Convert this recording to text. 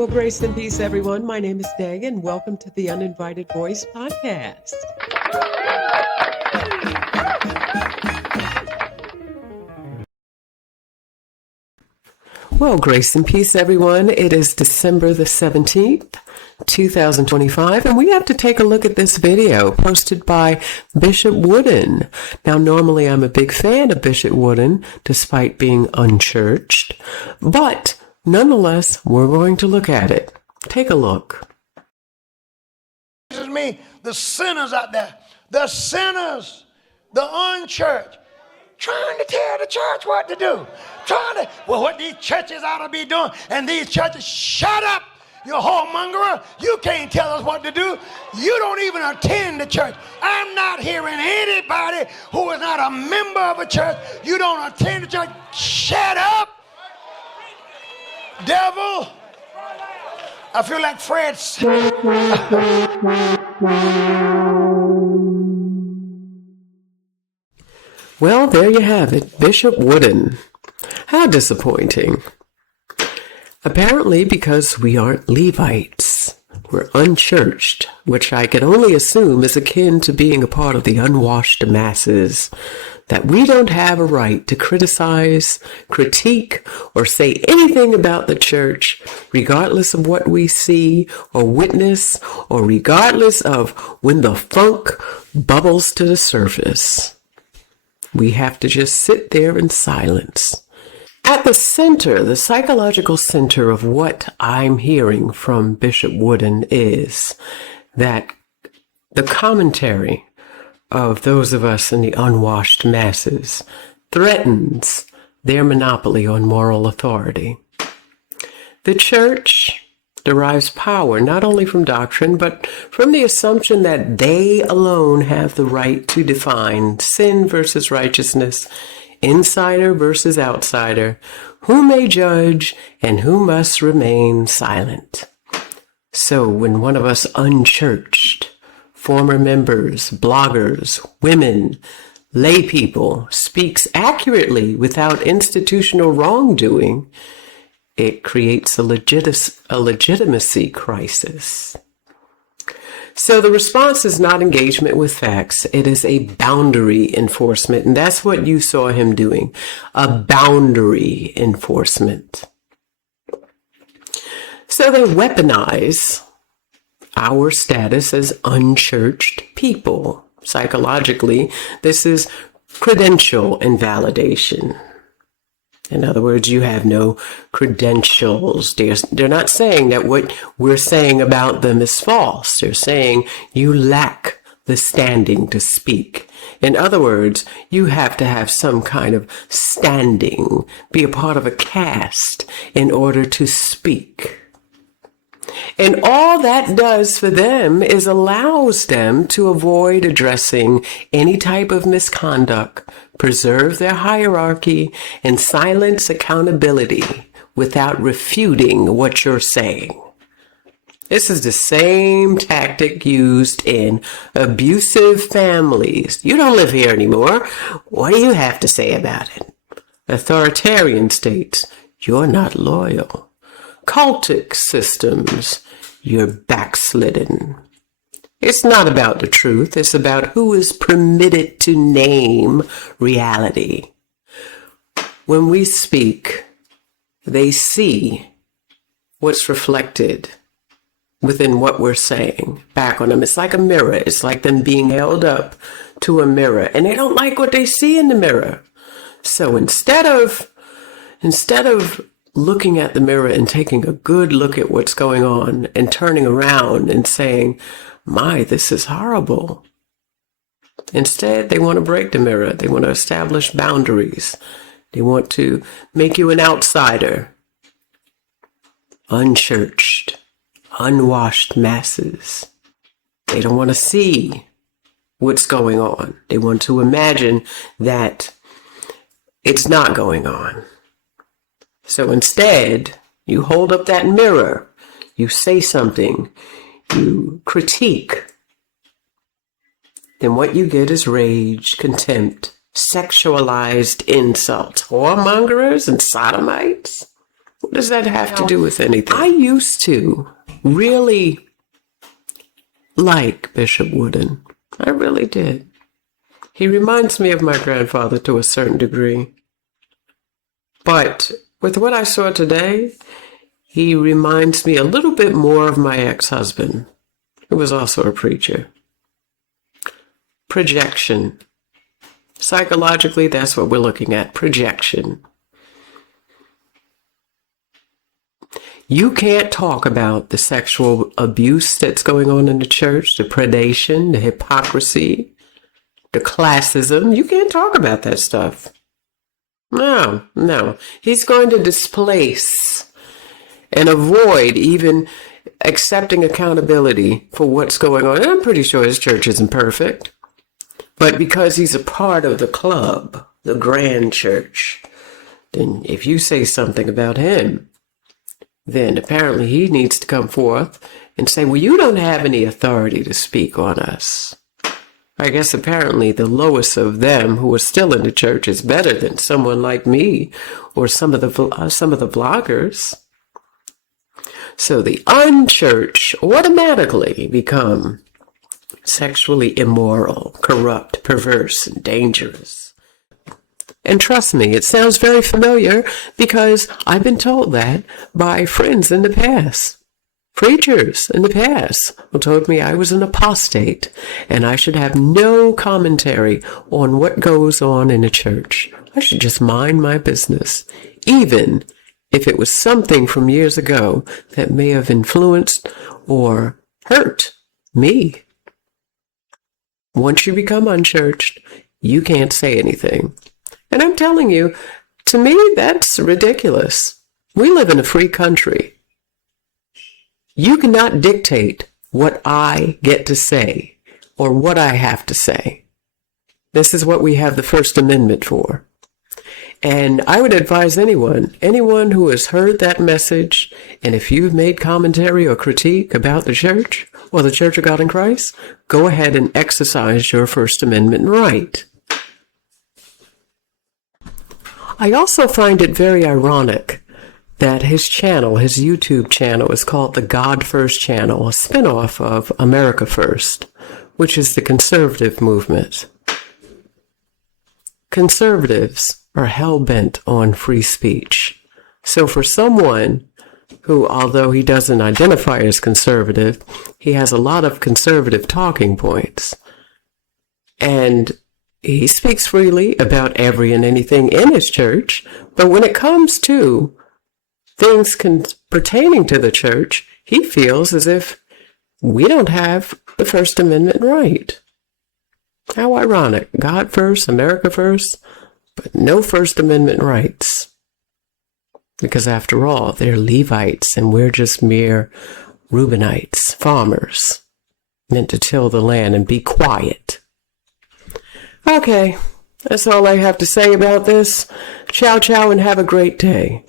Well, grace and peace, everyone. My name is Dag, and welcome to the Uninvited Voice podcast. Well, grace and peace, everyone. It is December the 17th, 2025, and we have to take a look at this video posted by Bishop Wooden. Now, normally I'm a big fan of Bishop Wooden, despite being unchurched, but nonetheless, we're going to look at it. Take a look. This is me, the sinners out there, the sinners, the unchurched, trying to tell the church what to do, what these churches ought to be doing, and these churches, shut up, you whoremonger, you can't tell us what to do, you don't even attend the church. I'm not hearing anybody who is not a member of a church, you don't attend the church, shut up, devil. I feel like Fred. Well, there you have it, Bishop Wooden. How disappointing. Apparently because we aren't Levites. We're unchurched, which I can only assume is akin to being a part of the unwashed masses, that we don't have a right to criticize, critique, or say anything about the church, regardless of what we see or witness, or regardless of when the funk bubbles to the surface. We have to just sit there in silence. At the center, the psychological center of what I'm hearing from Bishop Wooden is that the commentary of those of us in the unwashed masses threatens their monopoly on moral authority. The church derives power not only from doctrine, but from the assumption that they alone have the right to define sin versus righteousness, insider versus outsider, who may judge and who must remain silent. So when one of us unchurched, former members, bloggers, women, lay people speaks accurately without institutional wrongdoing, it creates a legitimacy crisis. So the response is not engagement with facts. It is a boundary enforcement. And that's what you saw him doing, a boundary enforcement. So they weaponize our status as unchurched people. Psychologically, this is credential invalidation. In other words, you have no credentials. They're not saying that what we're saying about them is false. They're saying you lack the standing to speak. In other words, you have to have some kind of standing, be a part of a caste in order to speak. And all that does for them is allows them to avoid addressing any type of misconduct, preserve their hierarchy, and silence accountability without refuting what you're saying. This is the same tactic used in abusive families. You don't live here anymore. What do you have to say about it? Authoritarian states, you're not loyal. Cultic systems, you're backslidden. It's not about the truth. It's about who is permitted to name reality. When we speak, they see what's reflected within what we're saying back on them. It's like a mirror. It's like them being held up to a mirror, and they don't like what they see in the mirror. So instead of looking at the mirror and taking a good look at what's going on and turning around and saying, my, this is horrible. Instead, they want to break the mirror. They want to establish boundaries. They want to make you an outsider. Unchurched, unwashed masses. They don't want to see what's going on. They want to imagine that it's not going on. So instead, you hold up that mirror, you say something, you critique, then what you get is rage, contempt, sexualized insults, whoremongers and sodomites. What does that have to do with anything? I used to really like Bishop Wooden. I really did. He reminds me of my grandfather to a certain degree. But with what I saw today, he reminds me a little bit more of my ex-husband, who was also a preacher. Projection. Psychologically, that's what we're looking at, projection. You can't talk about the sexual abuse that's going on in the church, the predation, the hypocrisy, the classism. You can't talk about that stuff. No. He's going to displace and avoid even accepting accountability for what's going on. And I'm pretty sure his church isn't perfect. But because he's a part of the club, the grand church, then if you say something about him, then apparently he needs to come forth and say, well, you don't have any authority to speak on us. I guess apparently the lowest of them who are still in the church is better than someone like me or some of the bloggers. So the UnChurched automatically become sexually immoral, corrupt, perverse, and dangerous. And trust me, it sounds very familiar because I've been told that by friends in the past. Preachers in the past who told me I was an apostate and I should have no commentary on what goes on in a church. I should just mind my business, even if it was something from years ago that may have influenced or hurt me. Once you become unchurched, you can't say anything. And I'm telling you, to me, that's ridiculous. We live in a free country. You cannot dictate what I get to say or what I have to say. This is what we have the First Amendment for. And I would advise anyone who has heard that message, and if you've made commentary or critique about the church or the Church of God in Christ, go ahead and exercise your First Amendment right. I also find it very ironic that his channel, his YouTube channel, is called the God First channel, a spinoff of America First, which is the conservative movement. Conservatives are hell-bent on free speech. So for someone who, although he doesn't identify as conservative, he has a lot of conservative talking points. And he speaks freely about every and anything in his church, but when it comes to things pertaining to the church, he feels as if we don't have the First Amendment right. How ironic. God first, America first, but no First Amendment rights. Because after all, they're Levites and we're just mere Reubenites, farmers, meant to till the land and be quiet. Okay, that's all I have to say about this. Ciao, ciao, and have a great day.